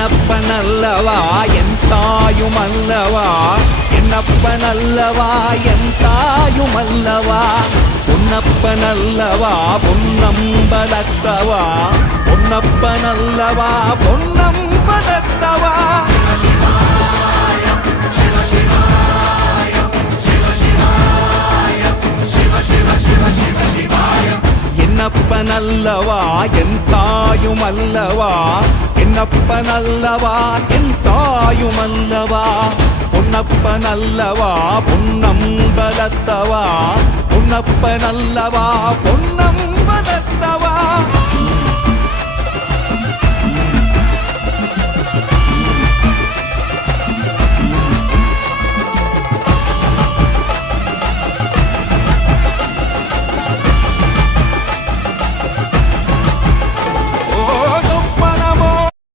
என்னப்பனல்லவா என் தாயுமல்லவா, என்னப்பனல்லவா என் தாயுமல்லவா, பொன்னப்பனல்லவா பொன்னம்பலத்தவா, பொன்னப்பனல்லவா பொன்னம்பலத்தவா. என்னப்பனல்லவா என் தாயுமல்லவா, என்னப்பனல்லவா என் தாயுமல்லவா, பொன்னப்பனல்லவா பொன்னம்பலத்தவா, பொன்னப்பனல்லவா பொன்னம்பலத்தவா.